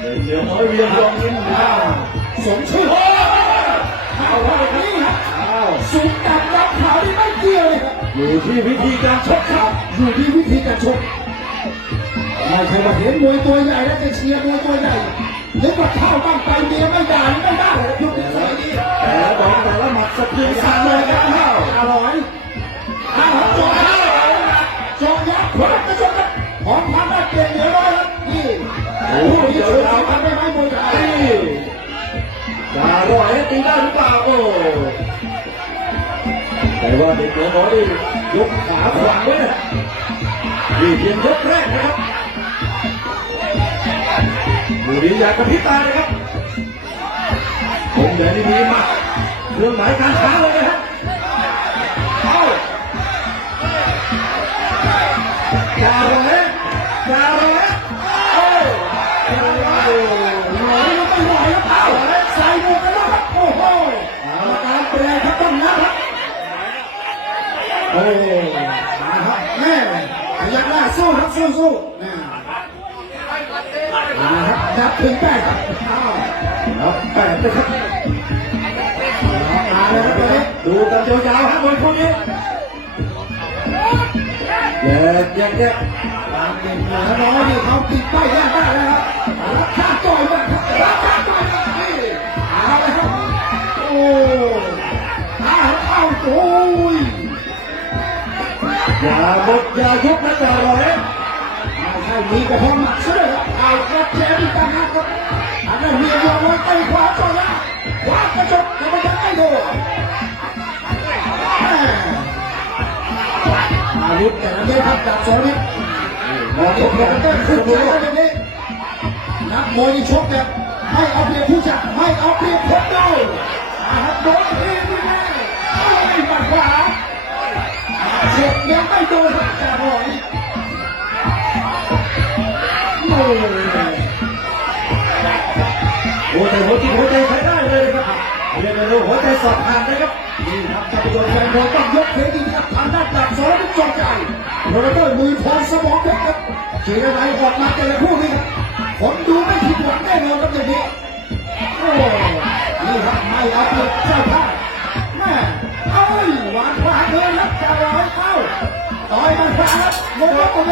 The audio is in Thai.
เดี๋ยวน้อยเวียนลองยิ้วสมชื่อโ้ข่าวว่าแบบนี้ครับสูงต่ำรับข่าวนี่ไม่เกี่ยวเลยครับอยู่ที่วิธีการชกครับ อยู่ที่วิธีการชก ไม่ใค่มาเห็นมวยตัวใหญ่แล้วจะเชียร์มวยตัวใหญ่นึกว่าเข้าบ้างไปเมียไม่ด่าไม่ได้ยุ่ง้สวยดีแต่บอกแต่ละหมัดสะเทือนสั่เลยครับเอาวรับไม่ไม่มวยไทยจะรอยให้ตีได้หรือเปล่าโอ้แต่ว่าเด็กเน้อียกขาขวางไว้นะนี่เพียงยกแรกนะครับมูดีอยากกระพริบตาเลยครับผมแดงดีมาเรื่องหมายการค้าเลยนะครับเอาจาระจาระยมแม่พยักหน้าสู้ครับสู้สู้นีะครับนับถึงแปดครับนับแปดนะครับมาเลยครับตอนนี้ดูกันยาวๆครับคนพวกนี้เย็ดเย็ดเย็นตามเย็นมาน้องนี่เขาติดไปแยกได้แล้วครับข้าต่อยมากครับข้าต่อยมากนี่เอาละครับโอ้ข้าเอาตอ้อย่าบดอย่ายุบนะจะรอเล่นมาใช้ามีกระพงเชื่อครับเอากระเทียมต่างกครับอันนั้นเรียกว่าวันไปขวาต่อละขวากระจกแต่มันยังไม่โดนอาวุธแต่ละเม็ดครับจากสองเม็ดมองตกลงกันขึ้นดูว่าเีนักมวยี่ชกแบบไม่เอาเปรียบผู้จัดไม่เอาเปรียบคนเรอาฮัตโดนทีมแม่ไม่หมัดขวาเจ็บแนโดนหักครับผมโอ้โหอ้โหัวจิตหอ้โหโอ้โด้อ้โหโอ้โหโอ้โหโู้หอ้โหโอบผ่านนะครับนี่ครับท่้โมแอ้องยกเครดิตครับ้โนดอนจงโรนัลโอ้หโอ้โหโองโพชรคโับเฉโไหโออกมโแต่ลโคู่นโ่ครัโผมดูโม่ผิดหวังแน่นอนครับอย่างนี้โอ้นี่ครับไม่เอาเปรียบเจ้าภาพ大家好，我们。